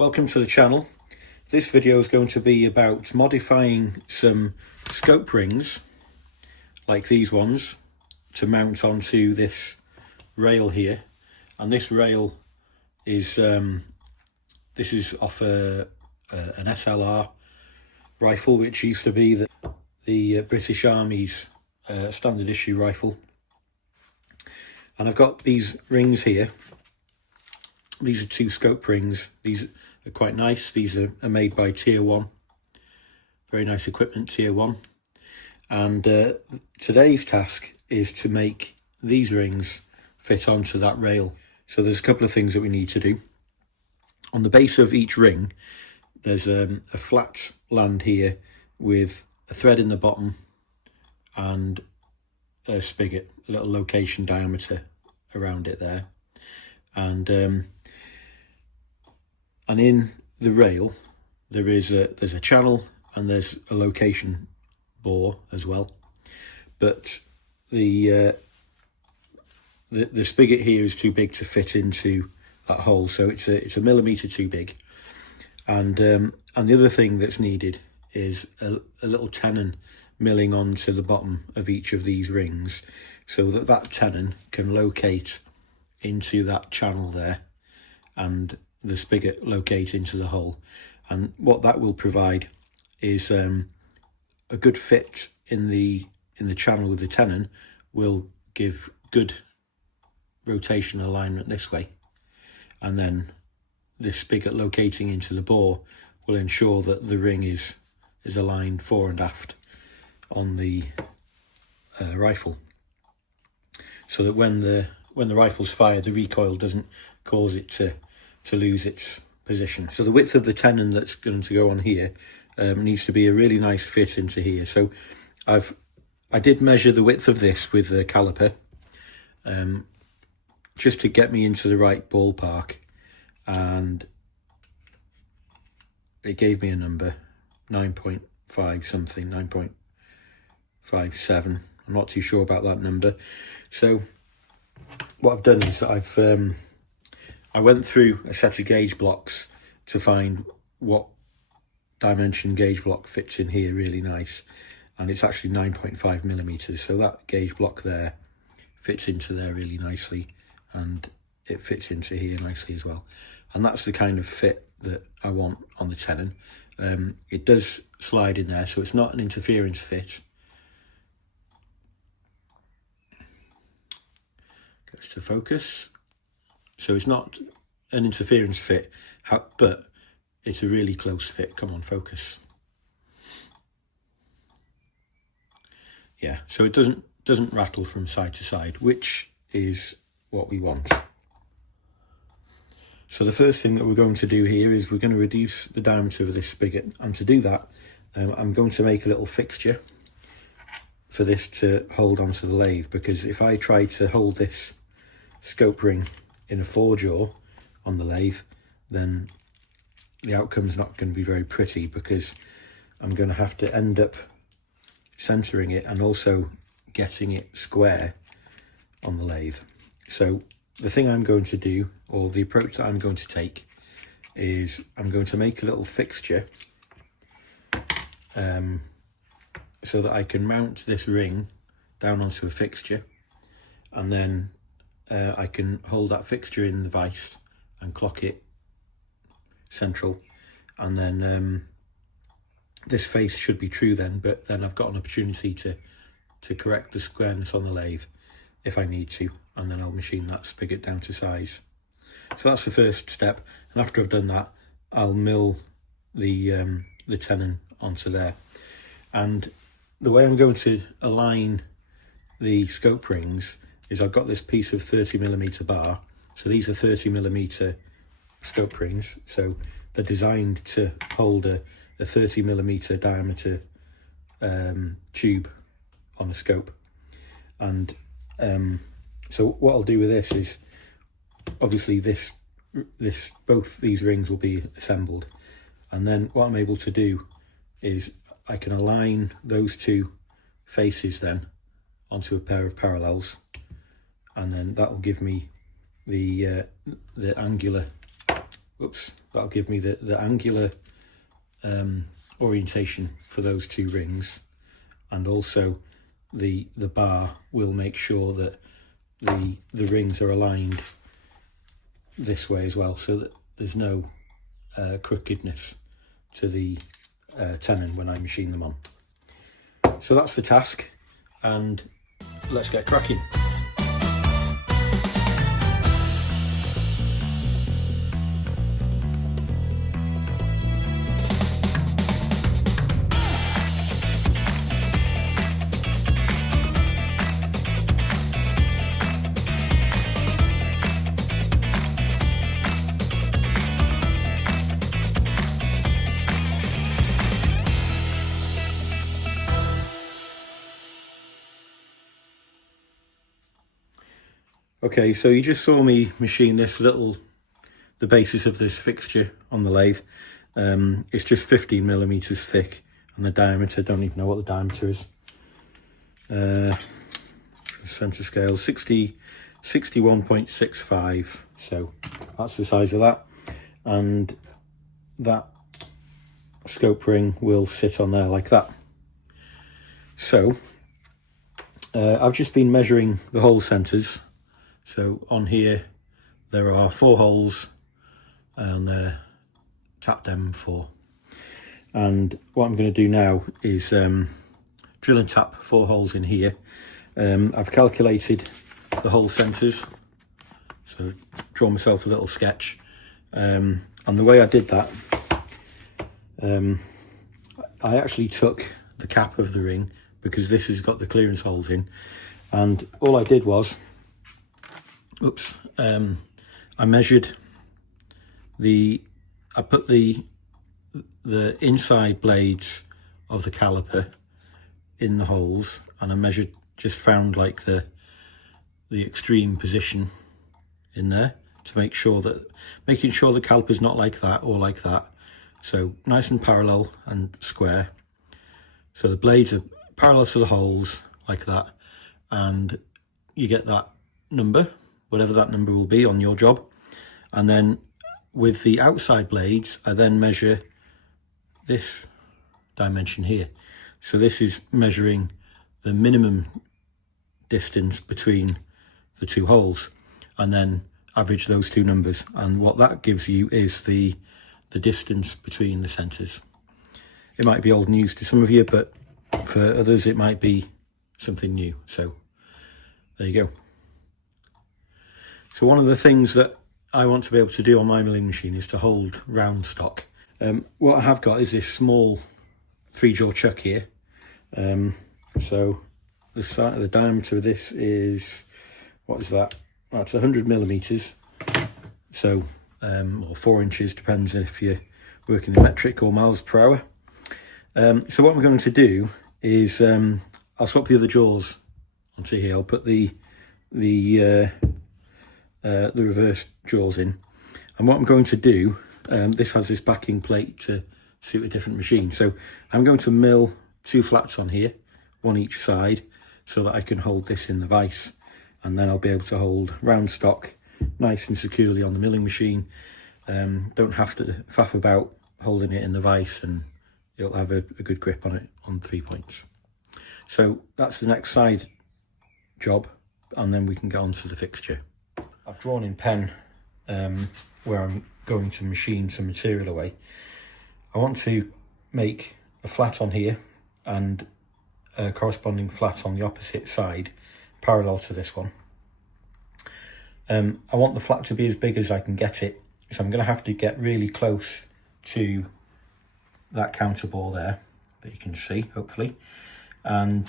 Welcome to the channel. This video is going to be about modifying some scope rings like these ones to mount onto this rail here. And this rail is this is off an SLR rifle, which used to be the British Army's standard issue rifle. And I've got these rings here. These are two scope rings. These are quite nice. These are made by Tier 1. Very nice equipment, Tier 1. And today's task is to make these rings fit onto that rail. So there's a couple of things that we need to do. On the base of each ring, there's a flat land here with a thread in the bottom and a spigot, a little location diameter around it there. And in the rail there's a channel and there's a location bore as well, but the spigot here is too big to fit into that hole, so it's a millimetre too big. And the other thing that's needed is a little tenon milling onto the bottom of each of these rings, so that tenon can locate into that channel there and the spigot locate into the hole. And what that will provide is a good fit in the channel with the tenon will give good rotation alignment this way, and then the spigot locating into the bore will ensure that the ring is aligned fore and aft on the rifle, so that when the rifle's fired, the recoil doesn't cause it to lose its position. So the width of the tenon that's going to go on here needs to be a really nice fit into here. So I did measure the width of this with the caliper just to get me into the right ballpark, and it gave me a number, 9.5 something, 9.57. I'm not too sure about that number. So what I've done is I went through a set of gauge blocks to find what dimension gauge block fits in here really nice, and it's actually 9.5 millimeters. So that gauge block there fits into there really nicely, and it fits into here nicely as well. And that's the kind of fit that I want on the tenon. It does slide in there, so it's not an interference fit. Gets to focus. So it's not an interference fit, but it's a really close fit. Come on, focus. Yeah, so it doesn't rattle from side to side, which is what we want. So the first thing that we're going to do here is we're going to reduce the diameter of this spigot, and to do that I'm going to make a little fixture for this to hold onto the lathe, because if I try to hold this scope ring in a 4-jaw on the lathe, then the outcome is not going to be very pretty, because I'm going to have to end up centering it and also getting it square on the lathe. So the thing I'm going to do, or the approach that I'm going to take, is I'm going to make a little fixture so that I can mount this ring down onto a fixture, and then I can hold that fixture in the vise and clock it central, and then this face should be true then, but then I've got an opportunity to correct the squareness on the lathe if I need to, and then I'll machine that spigot down to size. So that's the first step, and after I've done that, I'll mill the tenon onto there. And the way I'm going to align the scope rings is I've got this piece of 30mm bar. So these are 30mm scope rings, so they're designed to hold a 30mm diameter tube on a scope. And so what I'll do with this is, obviously both these rings will be assembled, and then what I'm able to do is I can align those two faces then onto a pair of parallels, and then that will give me the angular that'll give me the angular orientation for those two rings, and also the bar will make sure that the rings are aligned this way as well, so that there's no crookedness to the tenon when I machine them on. So that's the task, and let's get cracking. Okay, so you just saw me machine the basis of this fixture on the lathe. It's just 15 millimeters thick, and the diameter, don't even know what the diameter is. Center scale 61.65, so that's the size of that, and that scope ring will sit on there like that. So I've just been measuring the hole centers. So on here there are 4 holes, and they're tapped M4. And what I'm going to do now is drill and tap 4 holes in here. I've calculated the hole centers, so draw myself a little sketch. And the way I did that, I actually took the cap of the ring, because this has got the clearance holes in, and all I did was I measured I put the inside blades of the caliper in the holes, and I found like the extreme position in there to making sure the caliper's not like that or like that. So nice and parallel and square. So the blades are parallel to the holes like that, and you get that number, whatever that number will be on your job. And then with the outside blades, I then measure this dimension here. So this is measuring the minimum distance between the 2 holes, and then average those 2 numbers. And what that gives you is the distance between the centers. It might be old news to some of you, but for others it might be something new. So there you go. So one of the things that I want to be able to do on my milling machine is to hold round stock. What I have got is this small 3-jaw chuck here. So the diameter of this is, what is that? That's 100 millimeters. So, or 4 inches, depends if you're working in metric or miles per hour. So what I'm going to do is I'll swap the other jaws onto here. I'll put the reverse jaws in, and what I'm going to do, this has this backing plate to suit a different machine, so I'm going to mill 2 flats on here, 1 each side, so that I can hold this in the vise, and then I'll be able to hold round stock nice and securely on the milling machine. Don't have to faff about holding it in the vise, and it'll have a good grip on it on 3 points. So that's the next side job, and then we can get on to the fixture. I've drawn in pen where I'm going to machine some material away. I want to make a flat on here and a corresponding flat on the opposite side, parallel to this one. I want the flat to be as big as I can get it, so I'm going to have to get really close to that counterbore there that you can see, hopefully. And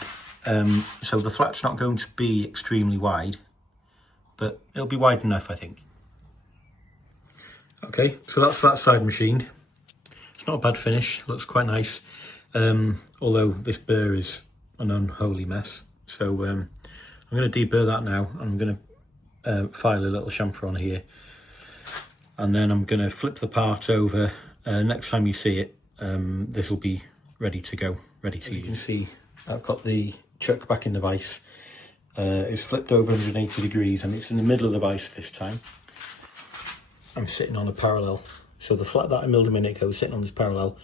so the flat's not going to be extremely wide, but it'll be wide enough, I think. Okay, so that's that side machined. It's not a bad finish, looks quite nice, although this burr is an unholy mess. So I'm going to deburr that now. I'm going to file a little chamfer on here, and then I'm going to flip the part over. Next time you see it, this will be ready to go, ready to use. You can see I've got the chuck back in the vise. It's flipped over 180 degrees, and it's in the middle of the vise this time. I'm sitting on a parallel. So the flat that I milled a minute ago is sitting on this parallel.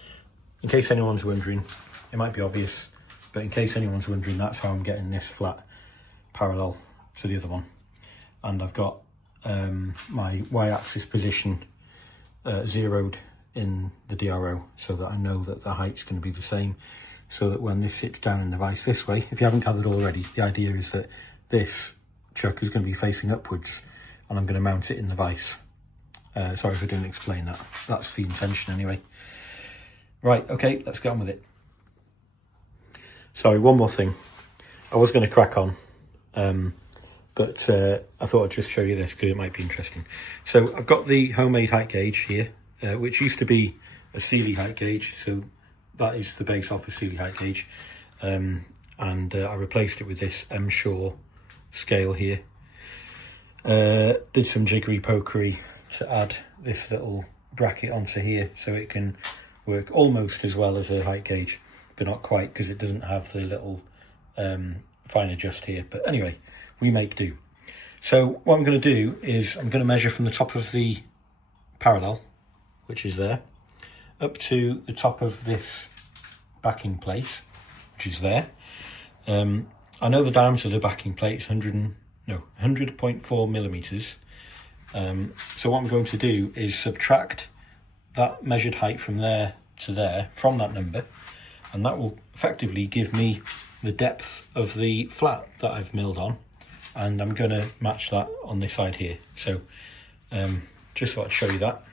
In case anyone's wondering, it might be obvious, but in case anyone's wondering, that's how I'm getting this flat parallel to the other one. And I've got my y-axis position zeroed in the DRO so that I know that the height's going to be the same, so that when this sits down in the vise this way, if you haven't gathered already, the idea is that this chuck is going to be facing upwards and I'm going to mount it in the vise. Sorry if I didn't explain that. That's the intention anyway. Right, okay, let's get on with it. Sorry, one more thing. I was going to crack on, but I thought I'd just show you this because it might be interesting. So I've got the homemade height gauge here, which used to be a Sealy height gauge. So that is the base off a Sealy height gauge. And I replaced it with this M Shaw scale here. Did some jiggery pokery to add this little bracket onto here so it can work almost as well as a height gauge, but not quite because it doesn't have the little fine adjust here. But anyway, we make do. So what I'm going to do is I'm going to measure from the top of the parallel, which is there, up to the top of this backing plate, which is there. I know the diameter of the backing plate is 100.4 millimeters. So what I'm going to do is subtract that measured height from there to there, from that number, and that will effectively give me the depth of the flat that I've milled on, and I'm going to match that on this side here. So just thought I'd show you that.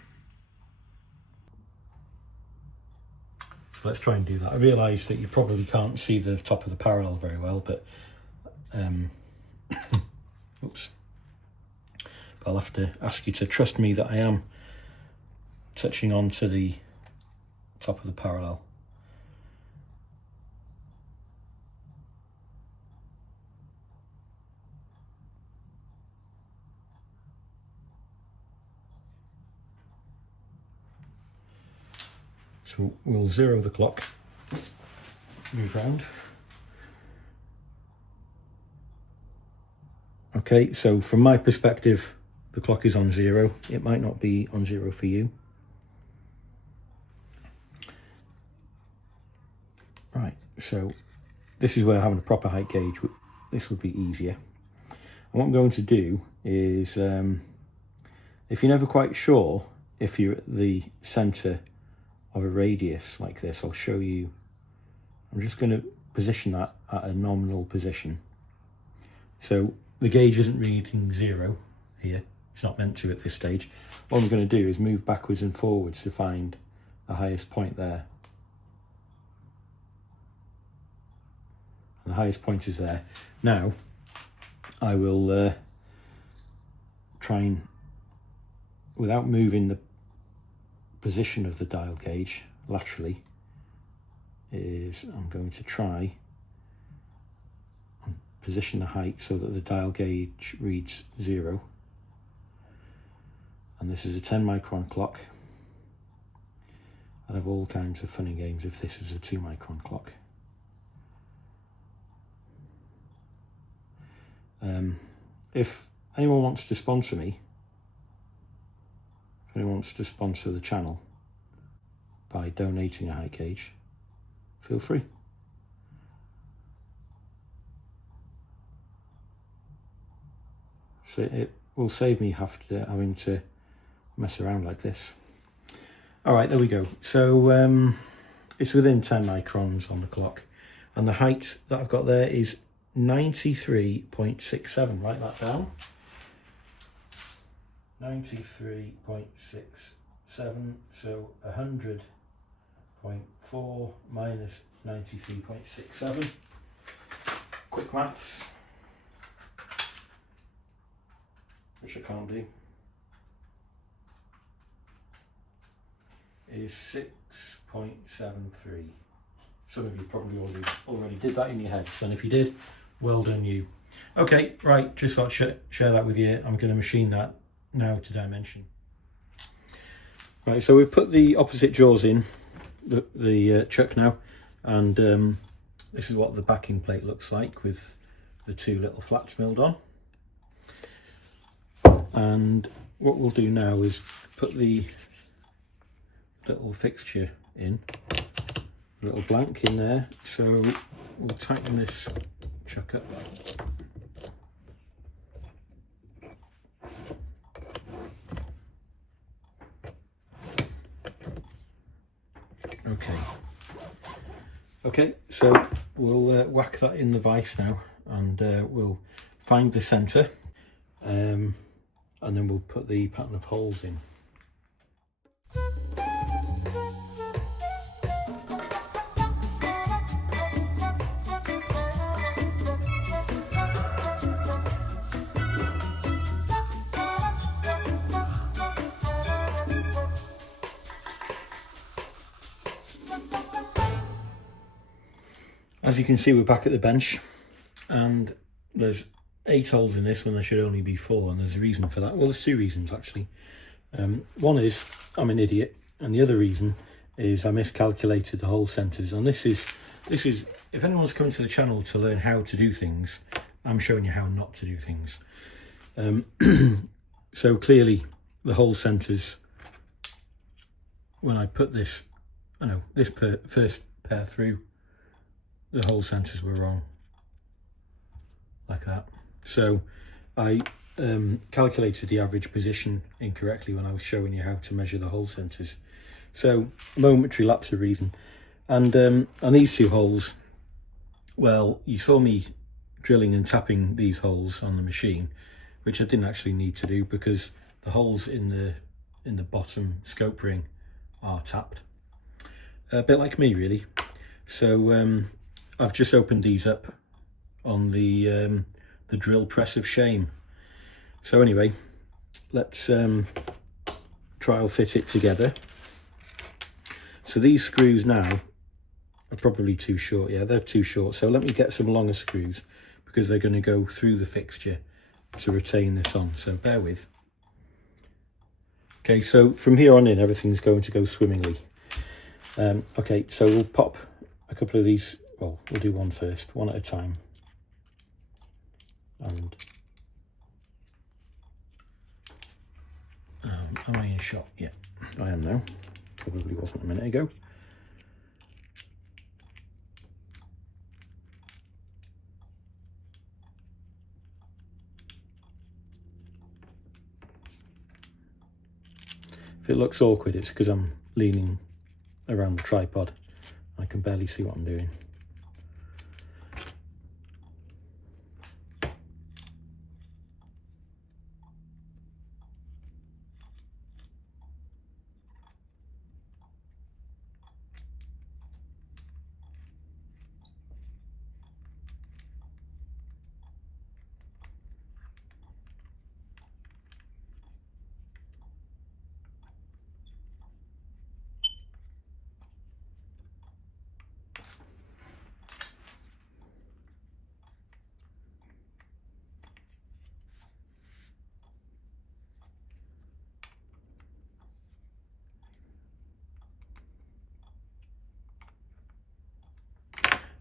So let's try and do that. I realise that you probably can't see the top of the parallel very well, but oops. But I'll have to ask you to trust me that I am touching on to the top of the parallel. So we'll zero the clock, move round. Okay, so from my perspective, the clock is on 0. It might not be on 0 for you. Right, so this is where having a proper height gauge, this would be easier. And what I'm going to do is, if you're never quite sure if you're at the centre of a radius like this, I'll show you. I'm just going to position that at a nominal position. So the gauge isn't reading 0 here. It's not meant to at this stage. What I'm going to do is move backwards and forwards to find the highest point there. And the highest point is there. Now, I will try and, without moving the position of the dial gauge laterally, I'm going to try and position the height so that the dial gauge reads 0. And this is a 10 micron clock. I'd have all kinds of fun and games if this was a 2 micron clock. If anyone wants to sponsor me, if anyone wants to sponsor the channel by donating a height gauge, feel free. So it will save me having to mess around like this. All right, there we go. So it's within 10 microns on the clock, and the height that I've got there is 93.67. Write that down. 93.67. So 100.4 minus 93.67. Quick maths, which I can't do, is 6.73. Some of you probably already did that in your heads, and if you did, well done you. Okay, right, just thought I'd share that with you. I'm going to machine that now to dimension. Right, so we've put the opposite jaws in the chuck now, and this is what the backing plate looks like with the 2 little flats milled on. And what we'll do now is put the little fixture in, a little blank in there. So we'll tighten this chuck up. Okay, so we'll whack that in the vise now, and we'll find the centre, and then we'll put the pattern of holes in. As you can see, we're back at the bench, and there's 8 holes in this when there should only be 4, and there's a reason for that. Well, there's 2 reasons actually. One is I'm an idiot, and the other reason is I miscalculated the hole centres. And this is if anyone's coming to the channel to learn how to do things, I'm showing you how not to do things. So clearly the hole centres, when I put this, first pair through, the hole centres were wrong, like that. So I calculated the average position incorrectly when I was showing you how to measure the hole centres. So momentary lapse of reason. And on these 2 holes, well, you saw me drilling and tapping these holes on the machine, which I didn't actually need to do because the holes in the bottom scope ring are tapped, a bit like me really. So I've just opened these up on the drill press of shame. So anyway, let's trial fit it together. So these screws now are probably too short. Yeah, they're too short. So let me get some longer screws, because they're going to go through the fixture to retain this on. So bear with. Okay, so from here on in, everything's going to go swimmingly. Okay, so we'll pop a couple of these. Well, we'll do one first, one at a time. And am I in shot? Yeah, I am now. Probably wasn't a minute ago. If it looks awkward, it's because I'm leaning around the tripod. I can barely see what I'm doing.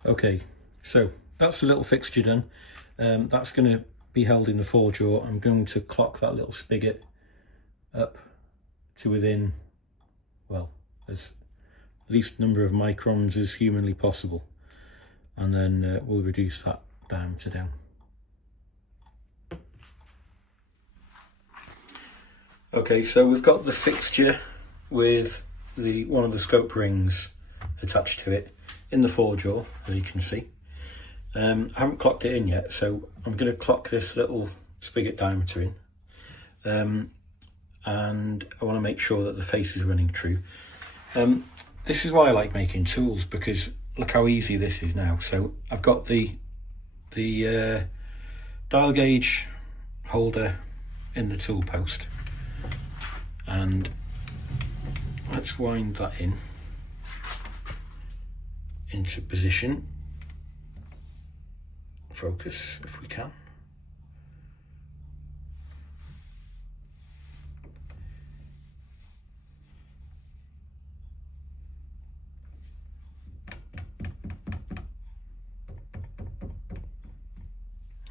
Okay, so that's the little fixture done. That's going to be held in the 4-jaw. I'm going to clock that little spigot up to within, well, as least number of microns as humanly possible, and then we'll reduce that diameter down. Okay, so we've got the fixture with one of the scope rings attached to it in the 4-jaw, as you can see. I haven't clocked it in yet, so I'm going to clock this little spigot diameter in, and I want to make sure that the face is running true. This is why I like making tools, because look how easy this is now. So I've got the dial gauge holder in the tool post, and let's wind that into position. Focus if we can.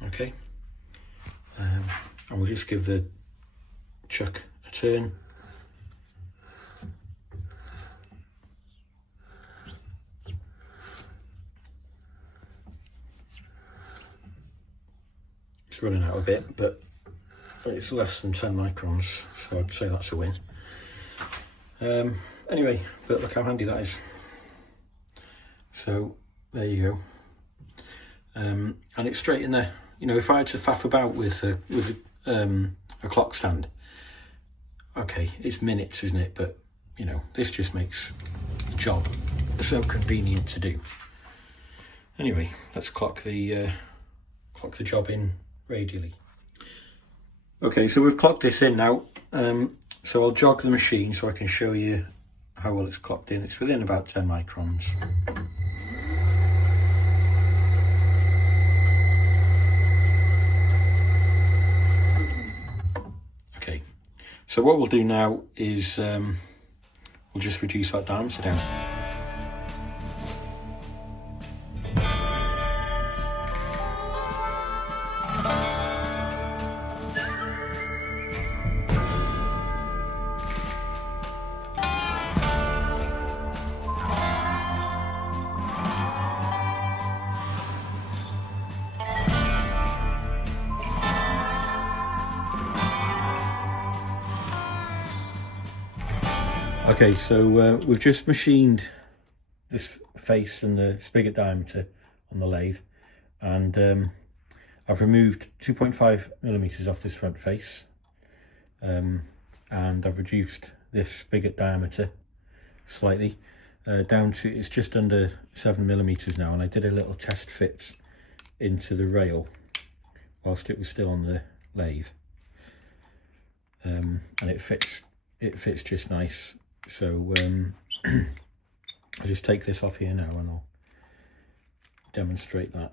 Okay, and we'll just give the chuck a turn. It's running out a bit, but it's less than 10 microns, so I'd say that's a win. Anyway, but look how handy that is. So there you go. And it's straight in there. You know, if I had to faff about with a clock stand, okay, it's minutes, isn't it? But you know, this just makes the job so convenient to do. Anyway, let's clock the job in radially. Okay, so we've clocked this in now. So I'll jog the machine so I can show you how well it's clocked in. It's within about 10 microns. Okay, so what we'll do now is we'll just reduce that diameter down. Okay, so we've just machined this face and the spigot diameter on the lathe, and I've removed 2.5 millimeters off this front face, and I've reduced this spigot diameter slightly down to, it's just under 7 millimeters now, and I did a little test fit into the rail whilst it was still on the lathe, and it fits just nice. So I'll just take this off here now and I'll demonstrate that.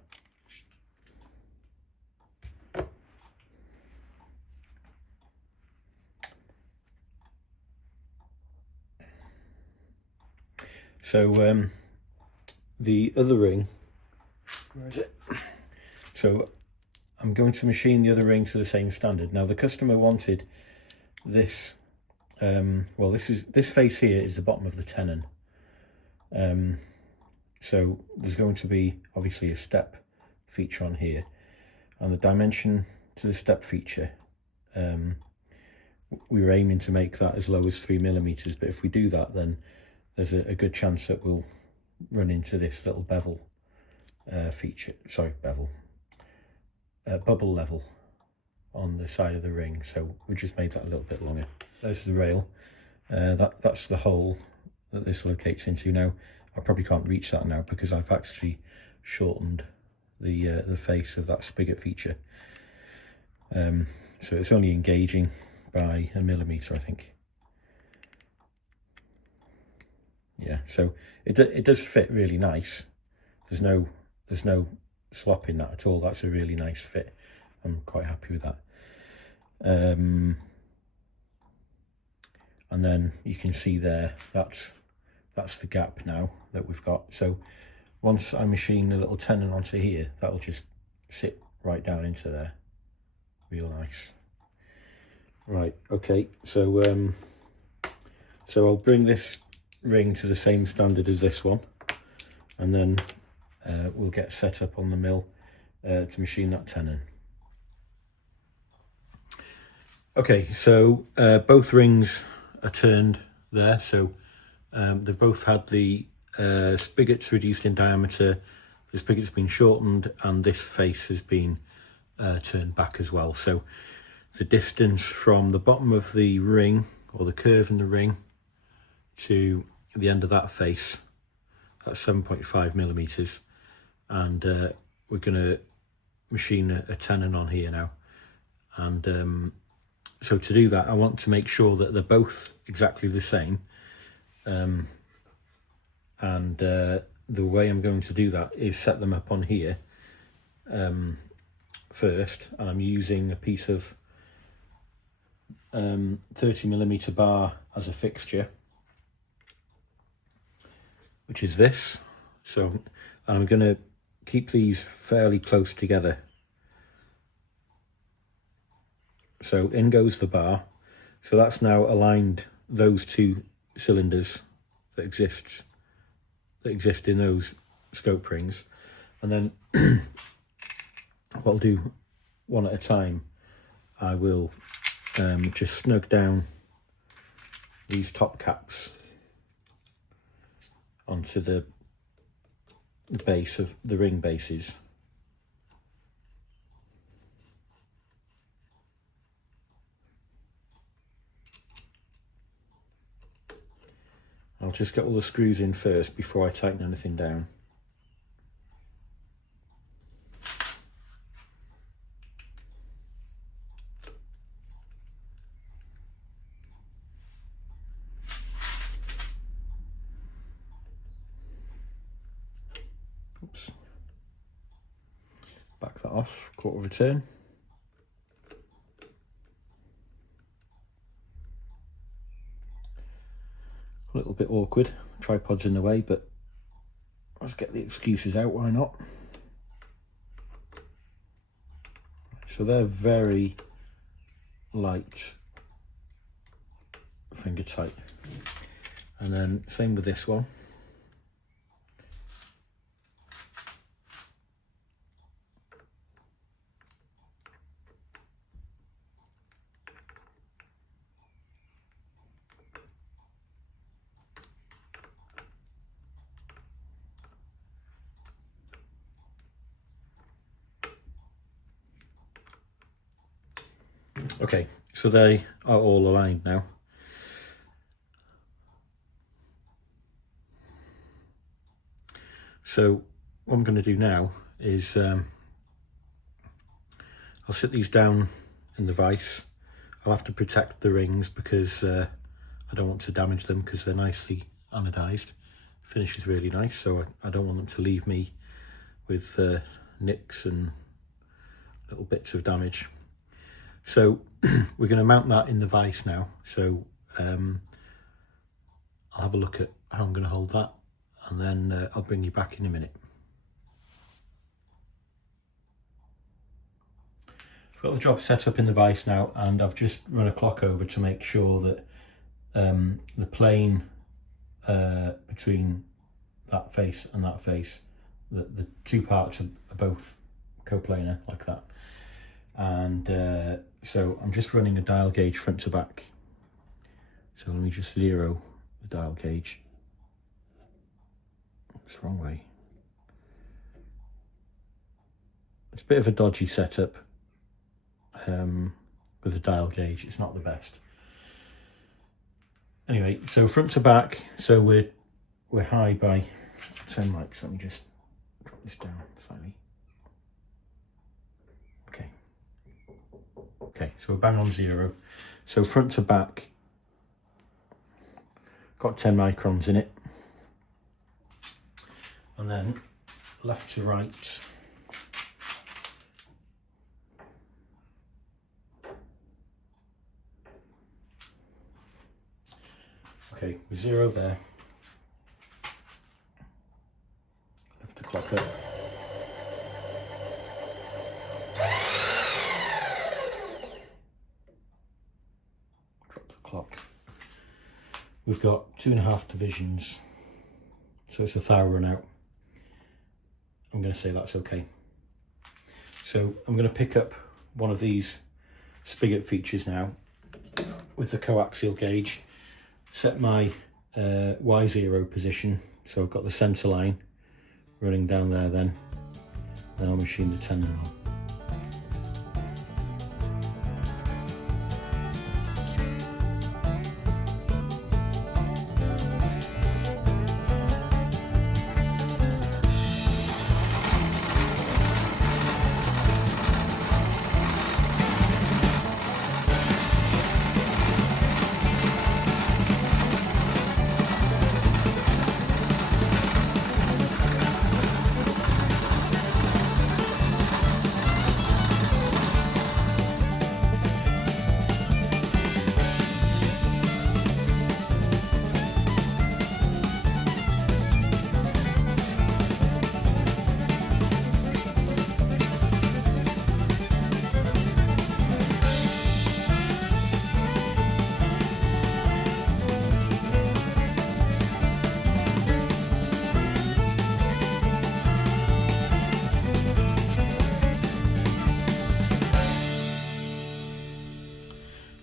So the other ring, where is it? So I'm going to machine the other ring to the same standard. Now the customer wanted this. Well, this face here is the bottom of the tenon. So there's going to be obviously a step feature on here, and the dimension to the step feature, we were aiming to make that as low as 3 millimeters, but if we do that, then there's a good chance that we'll run into this little bevel feature, sorry, bubble level on the side of the ring. So we just made that a little bit longer. There's the rail. That's the hole that this locates into. Now I probably can't reach that now because I've actually shortened the face of that spigot feature. So it's only engaging by 1 millimeter, I think. Yeah, so it does fit really nice. There's no slop in that at all. That's a really nice fit. I'm quite happy with that. And then you can see there, that's the gap now that we've got. So once I machine a little tenon onto here, that'll just sit right down into there. Real nice. Right, okay, so I'll bring this ring to the same standard as this one, and then we'll get set up on the mill to machine that tenon. Okay, so both rings are turned there, so they've both had the spigots reduced in diameter, the spigot's been shortened, and this face has been turned back as well. So the distance from the bottom of the ring, or the curve in the ring, to the end of that face, that's 7.5 millimeters, and we're going to machine a tenon on here now. And so to do that, I want to make sure that they're both exactly the same, and the way I'm going to do that is set them up on here first, and I'm using a piece of 30mm bar as a fixture, which is this. So I'm going to keep these fairly close together. So in goes the bar, So that's now aligned those two cylinders that exist in those scope rings. And then what I'll do one at a time, I will just snug down these top caps onto the base of the ring bases. I'll just get all the screws in first before I tighten anything down. Oops. Back that off, quarter of a turn. A little bit awkward, tripod's in the way, but let's get the excuses out, why not? So they're very light, finger tight. And then same with this one. Okay, so they are all aligned now. So what I'm going to do now is I'll sit these down in the vise. I'll have to protect the rings because I don't want to damage them because they're nicely anodized. Finish is really nice, so I don't want them to leave me with nicks and little bits of damage. So we're going to mount that in the vise now. So I'll have a look at how I'm going to hold that, and then I'll bring you back in a minute. I've got the job set up in the vise now, and I've just run a clock over to make sure that the plane between that face and that face, the two parts are both coplanar like that. And so I'm just running a dial gauge front to back. So let me just zero the dial gauge. It's the wrong way. It's a bit of a dodgy setup with the dial gauge. It's not the best. Anyway, so front to back. So we're high by 10 mics. Let me just drop this down slightly. Okay, so we're bang on zero. So front to back, got 10 microns in it. And then left to right, okay, we're zero there. Left to clock up. Clock. We've got 2.5 divisions, so it's a thou run out. I'm going to say that's okay. So I'm going to pick up one of these spigot features now with the coaxial gauge, set my Y0 position, so I've got the centre line running down there, then I'll machine the tenon on.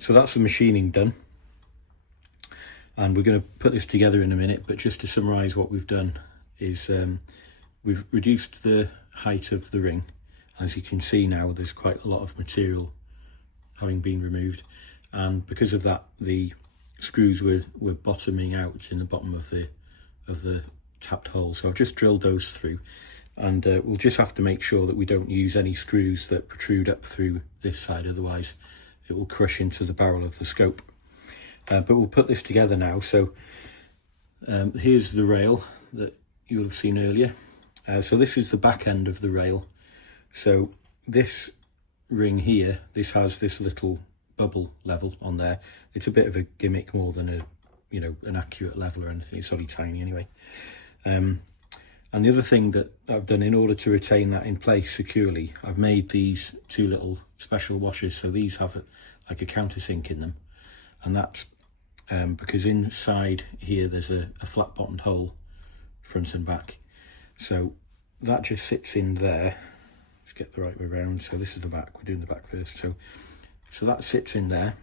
So that's the machining done, and we're going to put this together in a minute, but just to summarize what we've done is we've reduced the height of the ring. As you can see now, there's quite a lot of material having been removed, and because of that the screws were bottoming out in the bottom of the tapped hole. So I've just drilled those through, and we'll just have to make sure that we don't use any screws that protrude up through this side, otherwise it will crush into the barrel of the scope. But we'll put this together now. So here's the rail that you'll have seen earlier. So this is the back end of the rail. So this ring here, this has this little bubble level on there. It's a bit of a gimmick more than a, you know, an accurate level or anything. It's only tiny anyway. And the other thing that I've done in order to retain that in place securely, I've made these two little special washers. So these have like a countersink in them, and that's because inside here there's a flat bottomed hole front and back. So that just sits in there. Let's get the right way around. So this is the back, we're doing the back first. So that sits in there.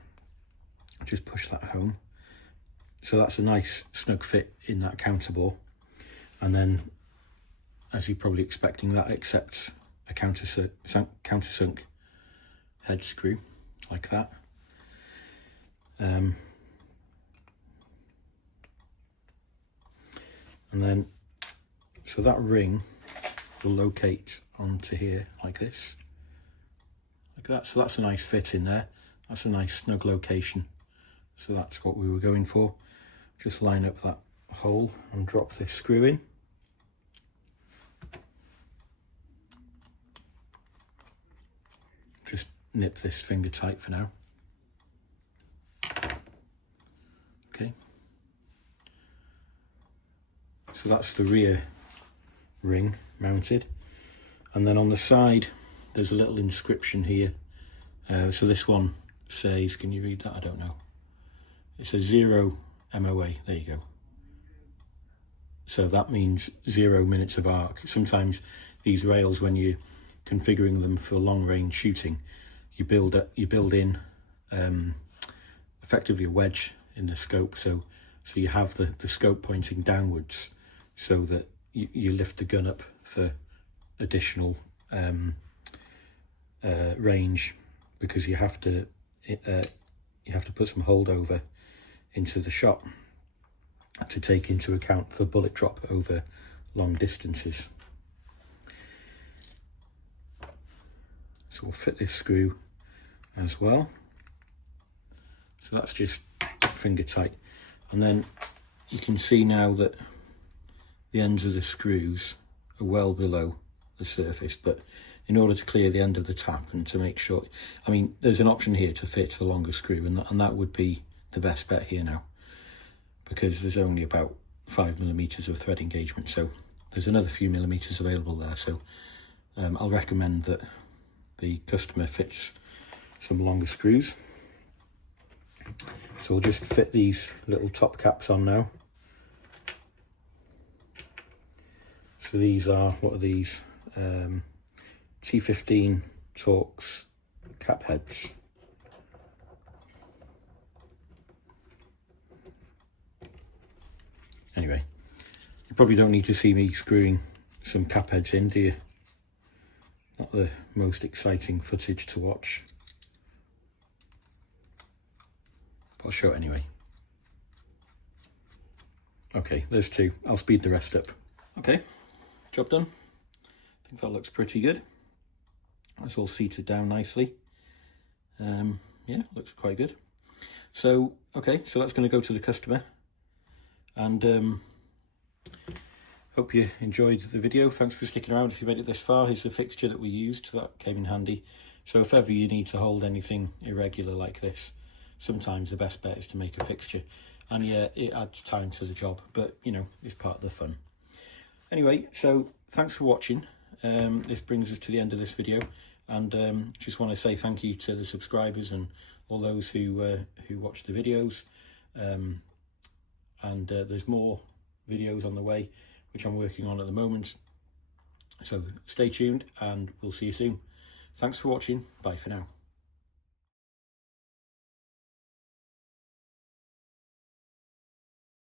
Just push that home. So that's a nice snug fit in that counterbore. And then, as you're probably expecting, that accepts a countersunk head screw like that. And then, so that ring will locate onto here like this, like that. So that's a nice fit in there. That's a nice snug location. So that's what we were going for. Just line up that hole and drop this screw in. Just nip this finger tight for now. Okay. So that's the rear ring mounted. And then on the side, there's a little inscription here. So this one says, can you read that? I don't know. It says 0 MOA, there you go. So that means 0 minutes of arc. Sometimes these rails, when you're configuring them for long range shooting, you build in effectively a wedge in the scope. So you have the scope pointing downwards, so that you lift the gun up for additional range, because you have to put some holdover into the shot to take into account for bullet drop over long distances. So we'll fit this screw as well. So that's just finger tight, and then you can see now that the ends of the screws are well below the surface, but in order to clear the end of the tap and to make sure, I mean, there's an option here to fit the longer screw, and that would be the best bet here now, because there's only about 5mm of thread engagement, so there's another few millimeters available there. So I'll recommend that the customer fits some longer screws. So we'll just fit these little top caps on now. So these are, what are these? T15 Torx cap heads. Anyway, you probably don't need to see me screwing some cap heads in, do you? Not the most exciting footage to watch, but I'll show it anyway. Okay, there's two. I'll speed the rest up. Okay, job done. I think that looks pretty good. That's all seated down nicely. Yeah, looks quite good. So, okay, so that's going to go to the customer. And hope you enjoyed the video. Thanks for sticking around if you made it this far. Here's the fixture that we used, so that came in handy. So if ever you need to hold anything irregular like this, sometimes the best bet is to make a fixture. And yeah, it adds time to the job, but you know, it's part of the fun. Anyway, so thanks for watching. This brings us to the end of this video, and just want to say thank you to the subscribers and all those who watch the videos. And there's more videos on the way, which I'm working on at the moment. So stay tuned, and we'll see you soon. Thanks for watching. Bye for now.